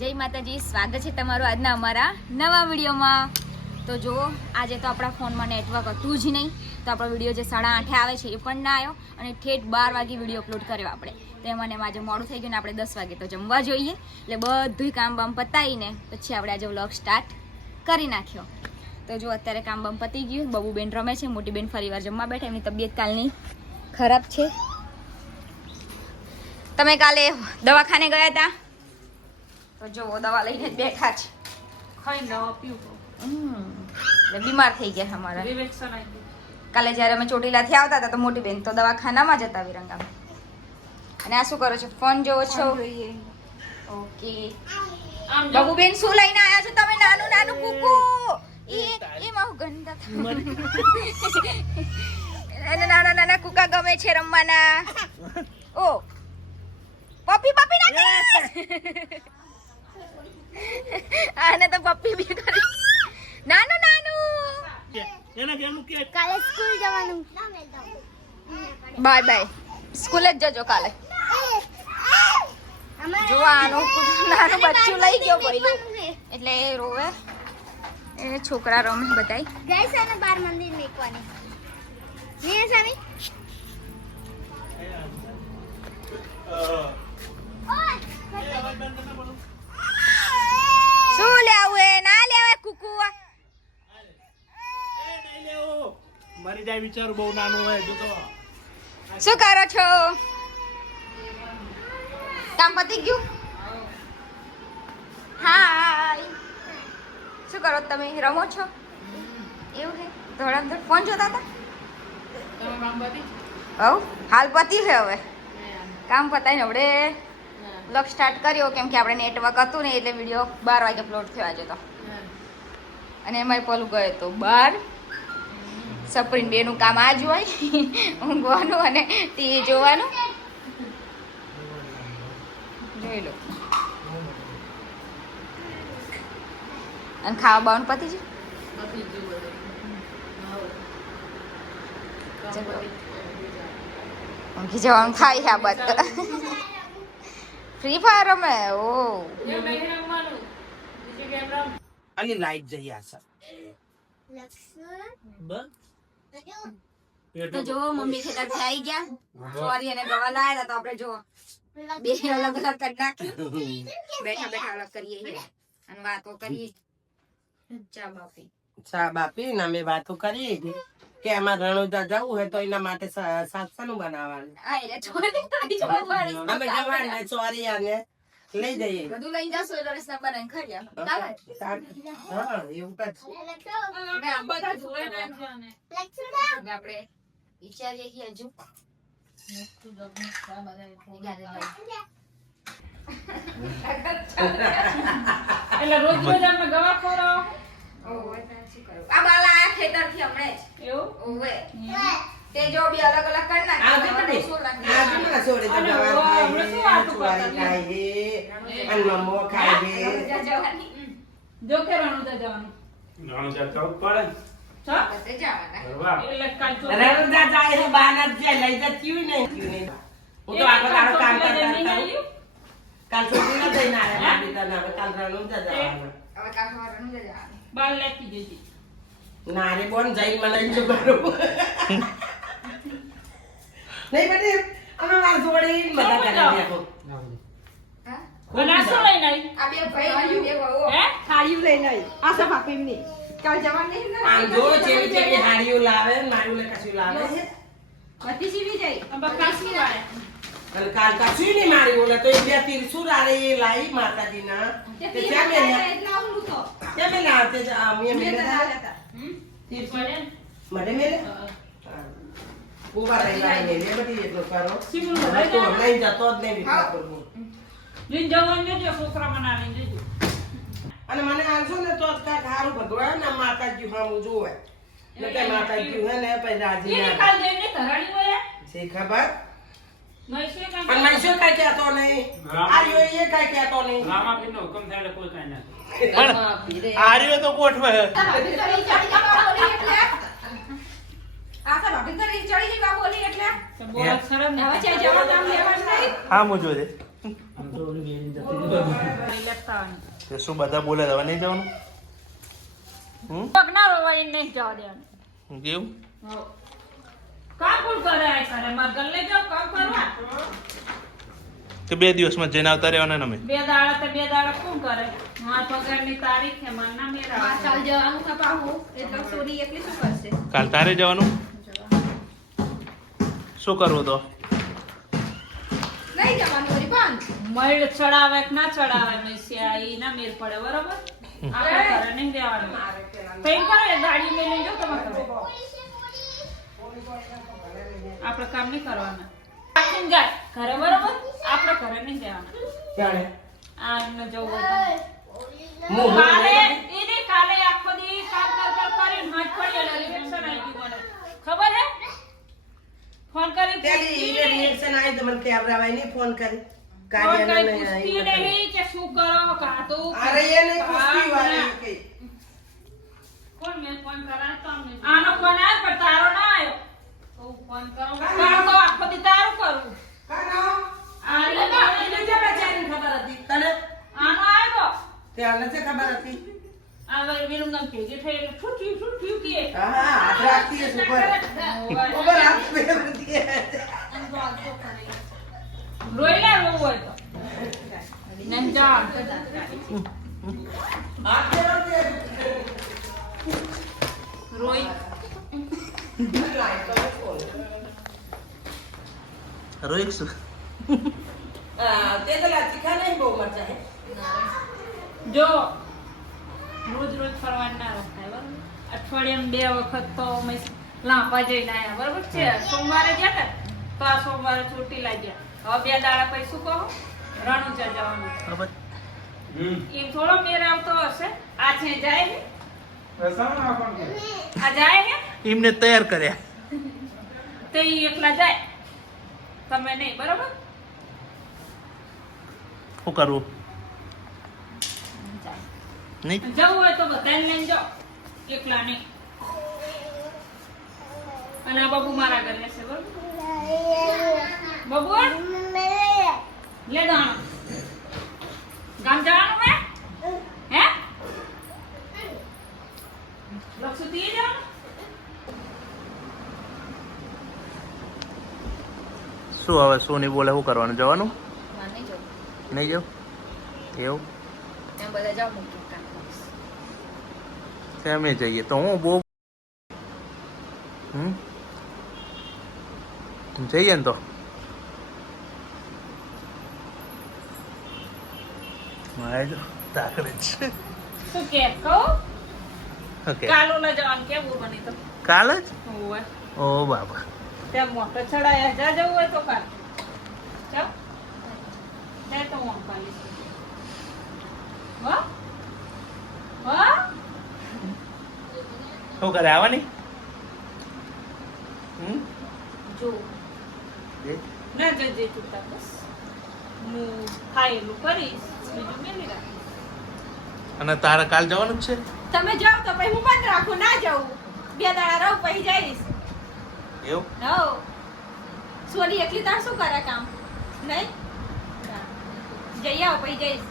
જય માતાજી, સ્વાગત છે તમારું આજના અમારા નવા વિડીયોમાં। તો જુઓ, આજે તો આપણા ફોનમાં નેટવર્ક હતું જ નહીં, તો આપણો વિડીયો જે 8:30 આવે છે એ પણ ના આવ્યો અને ઠેઠ 12 વાગે વિડીયો અપલોડ કર્યો આપણે। તેમાં આજે મોડું થઈ ગયું ને આપણે 10 વાગે તો જમવા જોઈએ, એટલે બધું કામ બામ પતાવીને પછી આપણે આજે વ્લોગ સ્ટાર્ટ કરી નાખ્યો। તો જો અત્યારે કામ બામ પતી ગયું, બબુબેન રમે છે, મોટી બેન ફરીવાર જમવા બેઠા, એમની તબિયત કાલની ખરાબ છે। તમે કાલે દવાખાને ગયા હતા તો જો દવા લઈને જ બેઠા છે, ખાઈ દવા પીવું એટલે બીમાર થઈ ગયા અમારા। કાલે જ્યારે અમે ચોટીલાથી આવતા હતા તો મોટી બેન તો દવાખાનામાં જ હતા વિરંગામાં। અને આ શું કરો છો? ફોન જોવો છો? ઓકે બબુબેન, શું લઈને આવ્યા છો તમે? નાનું નાનું કુકુ એ મારું ગંદા એને નાના નાના કુકા ગમે છે રમવાના। ઓ પપ્પી પપ્પી ના આને તો પપ્પી બી કરી નાનું નાનું કાલે સ્કૂલ જવાનું બાય બાય સ્કૂલે જ જજો કાલે। જો આનું નાનું બચ્ચું લઈ ગયો પહેલું એટલે એ રોવે, એ છોકરા રમે બધાય। ગાઈસ આને બાર મંદિર મેકવાની નહીં સામી શું લેવું? એ ના લેવાય કુકુ, મરી જાય વિચાર બહુ નાનું હોય જો તો। શું કરો છો? કામ પતી ગયું? હાય, શું કરો તમે? રમો છો? એવું છે? ધોળાધોળ ફોન જોતા હતા? હવ હાલ પતી છે, હવે કામ પતાવીને આપણે બ્લોગ સ્ટાર્ટ કર્યો, કેમ કે આપણે નેટવર્ક હતું ને એટલે વિડીયો 12 વાગે અપલોડ થયો આજે તો। અને એમાંય પેલું ગયો તો 12 સપરીન બેનું કામ આ જ હોય, ઊંઘવાનું અને ટીવી જોવાનું। જોઈ લો, અને ખાવા બાવાનું પતી છે? ઊંઘી જવાનું થાય છે આ બાદ તો। ફ્રી ફાયર રમે? ઓ આની લાઈટ જઈ આ સર તો જો મમ્મી ખેતરથી આવી ગયા, સોરી અને દવા લાયા તો આપણે જો બે અલગ અલગ કરી નાખી, બેઠા બેઠા અલગ કરીએ અને વાતો કરીએ। ચા બાપી ને અમે વાતો કરી કે એમાં રણોજા જવું હોય તો એના માટે સાતસાનું બનાવવાનું। આ એટલે છોડી તારી જોવાની અમે જવાના સોરી આને લઈ જઈએ, બધું લઈ જાશો એટલે રસના બનાવીને ખાઈ ચાલે। હા એવું કર। અમે આ બધા જોડે આપણે વિચારીએ કે હજુ એટલે રોજ રોજ અમે ગવા ખોરાવ આ બાલા આ ખેતરથી હમણે જ એવું ઓવે તે જો બી અલગ અલગ કરી નાખી, શું નાખી? જવાની જો કે રણુજા જવાનું બસે જવાના। એટલે કાલ તો રણોજા જાય તો બાના જ જાય, લઈ જતી નહીં હું તો આગળ કામ કરતા કાલ છોકરી ના જઈને આવ્યા બીજા કાલ રણોજા જવાના। હવે કામ કરવાનું જ જવાનું। બાલ લેતી જતી ના રે બોન જઈને મને જો બરોબર નહીં બેટી અમે માર જોડી મજા કરી દેખો। હા બનાસો લઈને આવી આ બે ભાઈ બે વહુ હે થાળીયું લઈને આવી આ સબ આપી એમની કાલ જવાનું નહીં ને? આ જો ચેવી ચેવી હાડીઓ લાવે મારું લે કશું લાવે બધી સીવી જાય અંબા કાસી વાળે અને કાલ કશું નહીં મારી બોલે તો એ બે તીરસુર આરે એ લાઈ માતાજીના તે ત્યાં મેં એટલે આવલું તો ત્યાં મેં લાવતે જ આ મેં હતા તીરસુર મને મેલે ઉભા રહી લાઈ લે બધી એટલો કરો સીમું હવે લઈ તો જાવ લઈ જતો જ નહીં વિચાર કરવું। લઈને જવાનું જો છોકરા મના લઈને જજો અને મને આલશો ને તો કાક હારું ભગવાન ના માતાજી હામું જોવે ને કે માતાજી હે ને પછી રાજી એને ના કાલ જઈને ધરાડી હોય છે ખબર મૈસે કામ પણ મૈસો કાઈ કહેતો નહીં આ યો એ કાઈ કહેતો નહીં રામાપીરનો હુકમ થાય એટલે કોઈ કાંઈ ના પણ આર્યો તો ગોઠવે ભાભી કરી ચડી જવા બોલી એટલે આ તો ભાભી કરી ચડી જવા બોલી એટલે બોલ શરમ ને હવે છે જવા કામ લેવાનું નહીં। હા મુજો છે આમ તો ઓલી બેન જતી લેતા આવવાની. તે શું બધા બોલે હવે નહીં જવાનું પગ ના રોવાય એને નહીં જવા દેવાનું. કેવું હો. કામ કોણ કરે આ કરે? મારે ઘર લઈ જાઓ કામ કરવા. કે 2 દિવસમાં જઈને આવતા રહેવાના ને અમે 2 દાડા તો 2 દાડા કોણ કરે? મારા પગારની તારીખ છે, મારે ના મેળા આવે. કાલ જવાનું કપાવું એટલે સોરી એકલી શું કરશે? કાલ તારે જવાનું શું કરવું તો નહીં જવાનું વળી પણ મળ ચડાવે કે ના ચડાવે મૈસિયા ઈ ના મેળ પડે બરોબર. આપણે ઘરે નહીં દેવાનું. તઈ કરે ગાડી મેલી જો તમે ઘરે. આપણે કામ નહીં કરવાના. આપીને જાય ઘરે બરોબર. આપણે ઘરે નહીં દેવાના. ક્યારે? આ એમને જવું હોય તો. હું કાલે એને કાલે આખો દી કામ કરીને હાથ પડી એટલે રિએક્શન આવી ગયું મને. ખબર હે? ફોન કરી તેલી ઈને રિએક્શન આવી તો મને કેવરાવાય નહીં ફોન કરી ફોન કરી કાર્યને પૂછતી નહીં કે શું કરો કાતું. અરે એ નહીં પૂછતી વાળી કે કોણ મેં ફોન કરાય તો અમને આનો ફોન આવ્યો પણ તારો ના આવ્યો. તો ફોન કરો તારો તો આખો દી તારું કરું. કાનો આને એને જે બેચારીને ખબર હતી તને આનો આવ્યો તેને જે ખબર હતી આ વિરુંગમ કે જે થઈ એટલે છૂટ્યું કે હા હાથ રાખતી હશે ઉપર હાથ બે બધી રોઈલા રોવું હોય તો નહીં જા હાથ ફેરવતી રોઈ રોહિત શું તે તો લાચી ખા નહીં બહુ મજા હે જો રોજ રોજ ફરવા ના રખાય બરાબર. અઠવાડિયામાં 2 વખત તો અમે લાંબા જઈને આવ્યા બરાબર છે. સોમવારે ગયા હતા તો આ સોમવારે છૂટી લાગ્યા. હવે 2 દાડા પછી શું કહો રણુજા જવાનું. ખબર એમ થોડો મેર આવતો હશે. આ છે જાય ને આ જાય ને એમને તૈયાર કર્યા તે ઈ એકલા જાય તમે નહીં બરાબર. શું કરવું નહીં જવું હોય તો બધાને લઈને જાઓ એકલા નહીં. અને આ બાબુ મારા ઘરે છે બરાબર. બાબુ લે દાણો ગામ જવાનું હે લક્ષુતી જવાનું. શું હવે શું નહીં બોલે શું કરવાનું જવાનું મારે નહીં જવું. નહીં જાવ એવું એમ બધા જાઓ મૂકી કામ. અમે જઈએ તો હું બહુ જઈએ ને તો મારે જો તાકડે જ છે શું કે કહું ઓકે કાલો લઈ જવાનું કેવું બની તો કાલ જ હોય ઓ બાબા ત્યાં મોટો ચડાયા જા જવું હોય તો કાલ જાઓ ત્યાં તો હું કાલી વાહ વાહ શું કરે આવવાની જો ના જજે ચૂકતા બસ હું થાય એટલું કરીશ બીજું મેલી રાખીશ. અને તારે કાલ જવાનું જ છે તમે જાઓ તો પછી હું બંધ રાખું ના જાઉં 2 દાડા રહું પછી જઈશ. એવું હો સોરી એકલી તાર શું કરે કામ નહીં જઈ આવો પછી જઈશ.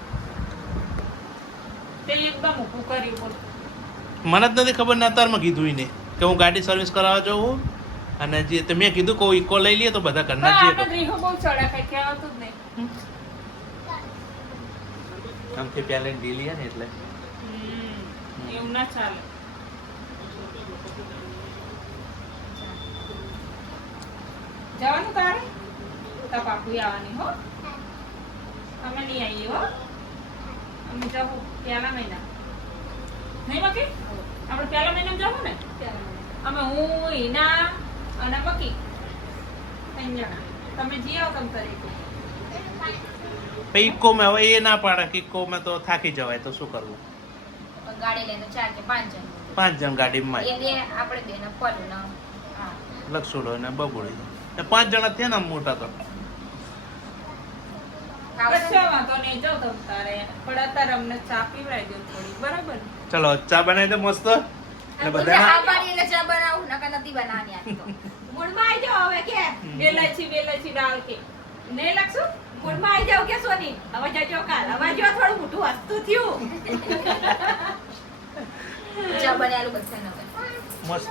તે એકદમ ઊભું કર્યું બોલ. મને જ નથી ખબર ને અત્યારમાં કીધું એને કે હું ગાડી સર્વિસ કરાવવા જાઉં અને જે તમે કીધું કે ઇકો લઈ લઈએ તો બધા ઘરના જઈએ તો આપણે રીહો બહુ ચડે કઈ કહેવાતું જ નહીં. આમથી પહેલા ડી લઈએ ને એટલે એવું ના ચાલે. જવાનું તારે તાર પાપુ આવવાની હો. અમે નહીં આવીએ હો. અમે જાઉં પહેલા મહિના નહીં બાકી આપણે પહેલા મહિનામાં જાવું ને. અમે હું હિના અને બકી 3 જણા. તમે જી આવો તમ તારે. ઇકો માં હવે એ ના પાડે કે ઇકો માં તો થાકી જવાય તો શું કરવું ગાડી લઈને 4 કે 5 જણ 5 જણ ગાડીમાં એ બે આપણે બે ને પલું ને હા લક્ષુડો ને બબુડી 5 જણા થયા ને આમ મોટા તો કશો વાંધો નહીં જાઓ તમ તારે. પણ અત્યારે અમને ચા પીવડાવી દો થોડી બરાબર. ચલો ચા બનાવી દે મસ્ત ને બધા આ પાડી એટલે ચા બનાવું નકર નથી બનાવવાની આ તો મૂળમાં આવી જાઓ હવે કે બેલાચી ડાળ કે નહીં લાગશું મૂડમાં આવી જાવ કે સોની હવે જજો કાલ હવે જો થોડું મોટું હસતું થયું ચા બનાવેલું બધા નવે મસ્ત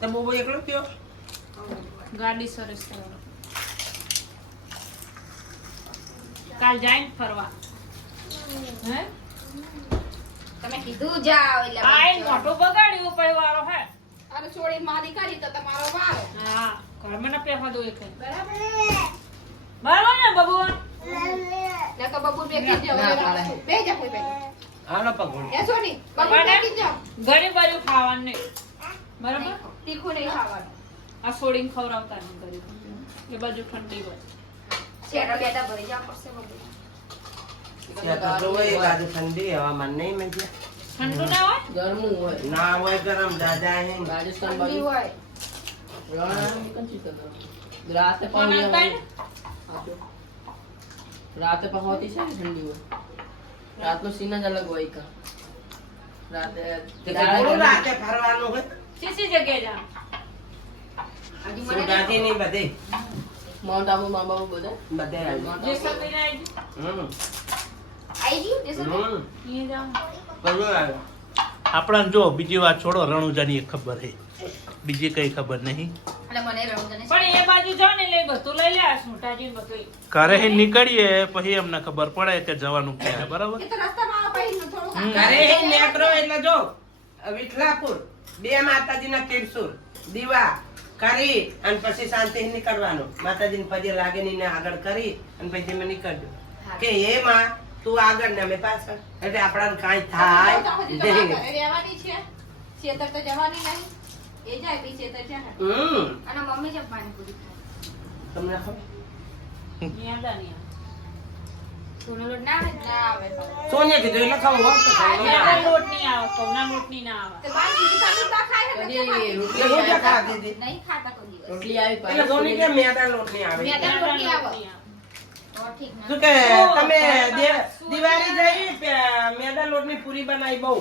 તો બહુ એકલો થયો ગાડી સરસ કરાવો. કાલ જાય ને ફરવા હે તમે કીધું જાઓ એટલે આ એ મોટો બગાડ્યો પછી વારો હે અને છોડી મારી કરી તો તમારો વારો હા ઘરમાં ના પેહવા દો એક બરાબર બરાબર ને બબુ નકર બબુ બેકી જાવ બે જા કોઈ બે હાલો પકડ એ સોની બબુ બરાબર. બેકી જાવ ઘણી બાજુ ખાવાનું નહીં બરાબર તીખું નહીં ખાવાનું આ સોડીને ખવડાવતા નહીં ઘરે એ બાજુ ઠંડી હોય શેરા બેટા ભરી જાવ પડશે બબુ ત્યાં તો હોય એ બાજુ ઠંડી હવામાન નહીં મેં ઠંડુ ના હોય ના હોય ગરમ દાદા હે ઠંડી હોય રાતે કોણ આવતા પણ ને? રાતે પણ હોતી છે ને ઠંડી હોય રાતનો સીન જ અલગ હોય કા રાતે થોડું રાતે ફરવાનું હોય ચીસી જગ્યાએ જા સુધાજી ની બધે માઉન્ટ આબુ મા બાબુ બધા બધે આવી. જે સતીને આવી હમ આવી ગયું દેસો હમ અહીં જાઓ બધું આવ્યું. આપણાને જો બીજી વાત છોડો રણુજાની એક ખબર છે બીજી કઈ ખબર નહીં એટલે મને રમજાને પણ એ બાજુ જાવ ને એટલે બધું લઈ લે આ સુટાજી ને બધું ઘરે નીકળીએ પછી અમને ખબર પડે કે જવાનું ક્યાં છે, બરાબર એ તો રસ્તામાં આવે પછી થોડું ઘરે નેકરો એટલે જો વિઠલાપુર બે માતાજીના તીરસુર દીવા કરી અને પછી શાંતિ નીકળવાનું માતાજીને પગે લાગે ને એને આગળ કરી અને પછી અમે નીકળજો કે એ માં તું આગળ ને અમે પાછળ એટલે આપણાને કાંઈ થાય નહીં. રહેવાની છે છેતર તો જવાની નહીં એ જાય પછી છેતર જાય હમ અને મમ્મી જેમ પાણીપુરી ખાય તમને ખબર અહીંયા દાનિયા સોનો લોટ ના આવે ને? ના આવે સોનિયા કીધું એટલે ખાવું હોય તો ખાવું ના મેંદા આવે. લોટ નહીં આવે ઘઉંના લોટ નહીં ના આવે તે બાર બીજી સામે તો ખાય ને કદી એટલે રોટલી રોજ આવી ખા દીધી. નહીં ખાતા કોઈ દિવસ રોટલી આવી એટલે સોની કે મેદા લોટ નહીં આવે મેદા મેંદા રોટલી આવે. લોટ નહીં આવે તો ઠીક ના શું કે તમે દિવાળી જઈ મેદા લોટની પૂરી બનાવી બહુ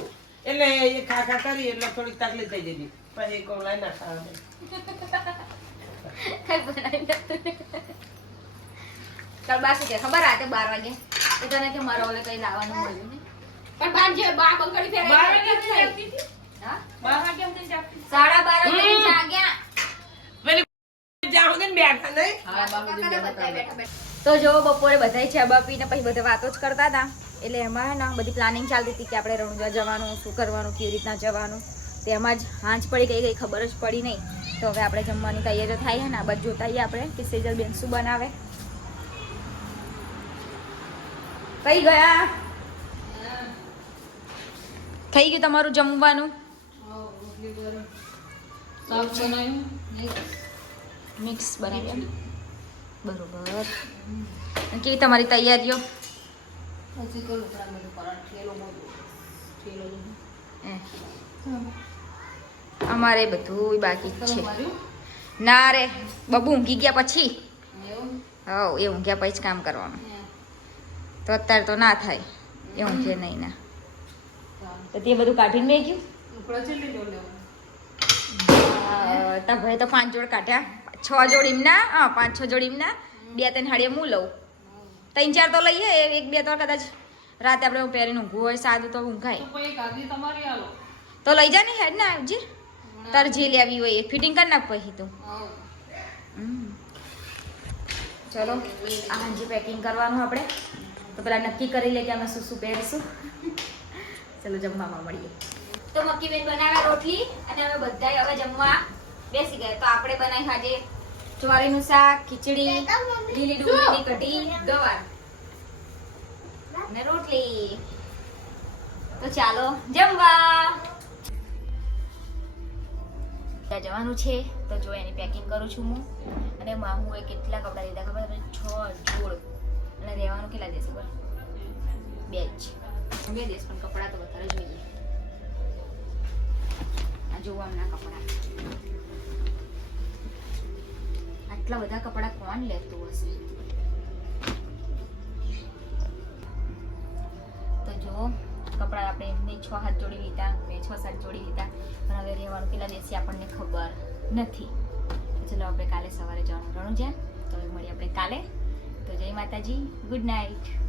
એટલે એ ખા કરી એટલે થોડીક તકલીફ થઈ જતી પછી કહું લાઈ ના ખાવા કઈ બનાવી નતું. કાલ બા શું કે ખબર રાતે 12 વાગે એ તને કે મારો ઓલે કઈ લાવવાનું મળ્યું ને પણ બાર જે બા બંગડી ફેરાઈ બાર જાય વાગ્યા સુધી જાગતી હતી? હા બાર વાગ્યા સુધી જાગતી હતી? 12:30 વાગે જાગ્યા જાઉં ને બેઠા નહીં હા બાબુ કાકાને બધાય બેઠા બેઠા તો જો બપોરે બધાય ચા બા પીને પછી બધા વાતો જ કરતા હતા એટલે એમાં હે ને બધી પ્લાનિંગ ચાલતી હતી કે આપણે રણુજા જવાનું શું કરવાનું કેવી રીતના જવાનું તેમાં જ હાંજ પડી ગઈ કઈ ખબર જ પડી નહીં તો હવે આપણે જમવાની તૈયારી થાય છે ને આ બધું જોતા આવીએ આપણે કે સેજલ બેન શું બનાવે કઈ ગયા થઈ ગયું તમારું જમવાનું શાક બનાવ્યું મિક્સ બનાવ્યું એમ? બરોબર અને કેવી તમારી તૈયારીઓ પછી તો લોકોના બધું પરાઠ થેલો બધું થેલો અમારે બધું બાકી જ છે માર્યું ના રે બબુ ઊંઘી ગયા પછી એવું હવ એ ઊંઘ્યા પછી જ કામ કરવાનું તો અત્યારે તો ના થાય એ ઊંઘે નહીં ના તો તે બધું કાઢીને મેં ગયું ઉપડા છે લઈ લો લેવું તો ભાઈ તો 5 જોડ કાઢ્યા 6 જોડ એમના હા 5-6 જોડ એમના 2-3 હાડીએ હું લઉં 3-4 તો લઈએ 1-2 તો કદાચ રાતે આપણે પહેરીને ઊંઘવું હોય સાદું તો ઊંઘાય તો પછી કાગી તમારી આલો તો લઈ જા ને હેડ ના આવજી તાર જે લેવી હોય એ ફિટિંગ કરી નાખ પછી તું ચલો આ હાંજી પેકિંગ કરવાનું આપણે તો પેલા નક્કી કરી લે કે અમે શું શું પહેરીશું ચલો જમવામાં મળીએ તો મક્કી બેન બનાવ્યા રોટલી અને અમે બધાય હવે જમવા બેસી ગયા તો આપણે બનાવી આજે જ્વારીનું શાક ખીચડી લીલી ડુંગળીની કઢી ગવાર અને રોટલી તો ચાલો જમવા ત્યાં જવાનું છે તો જો એની પેકિંગ કરું છું હું અને મામુએ કેટલા કપડાં લીધા ખબર તમને 6 જોડ અને રહેવાનું કેટલા દેશે ખબર 2 જ 2 દેશ પણ કપડાં તો વધારે જોઈએ આ જોવાના કપડાં આટલા બધા કપડાં કોણ લેતું હશે તો જો કપડાં આપણે એમને 6-7 જોડી લીધા મેં 6-7 જોડી લીધા પણ હવે રહેવાનું કેટલા દિવસે આપણને ખબર નથી તો ચલો આપણે કાલે સવારે જવાનું રણુજા. તો હવે મળીએ આપણે કાલે. તો જય માતાજી, ગુડ નાઇટ.